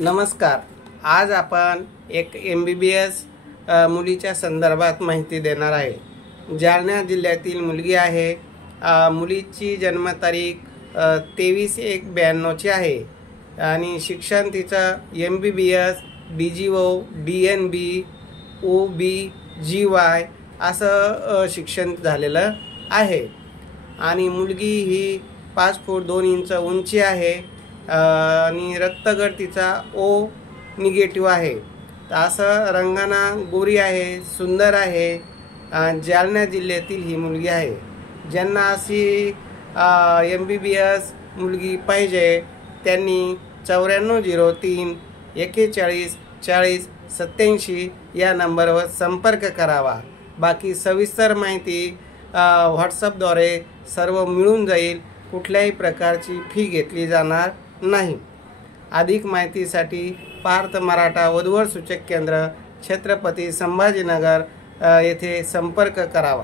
नमस्कार। आज आपण एक MBBS मुलीच्या संदर्भात माहिती देणार आहे। जालना जिल्ह्यातील मुलगी आहे। मुलीची जन्मतारीख 23/1/92 ची आहे आणि शिक्षण तिचं MBBS DGO DNB OBGY असं शिक्षण झालेलं आहे आणि मुलगी ही 5 फूट 2 इंच उंची आहे आणि रक्तगट तिचा O निगेटिव्ह आहे। असं रंगाना गोरी आहे, सुंदर आहे। जालना जिल्ह्यातील ही मुलगी आहे। ज्यांना अशी MBBS मुलगी पाहिजे त्यांनी 9403 41 40 87 या नंबरवर संपर्क करावा। बाकी सविस्तर माहिती व्हॉट्सअपद्वारे सर्व मिळून जाईल। कुठल्याही प्रकारची फी घेतली जाणार नाही। अधिक माहितीसाठी पार्थ मराठा वधूवर सूचक केंद्र, छत्रपती संभाजीनगर येथे संपर्क करावा।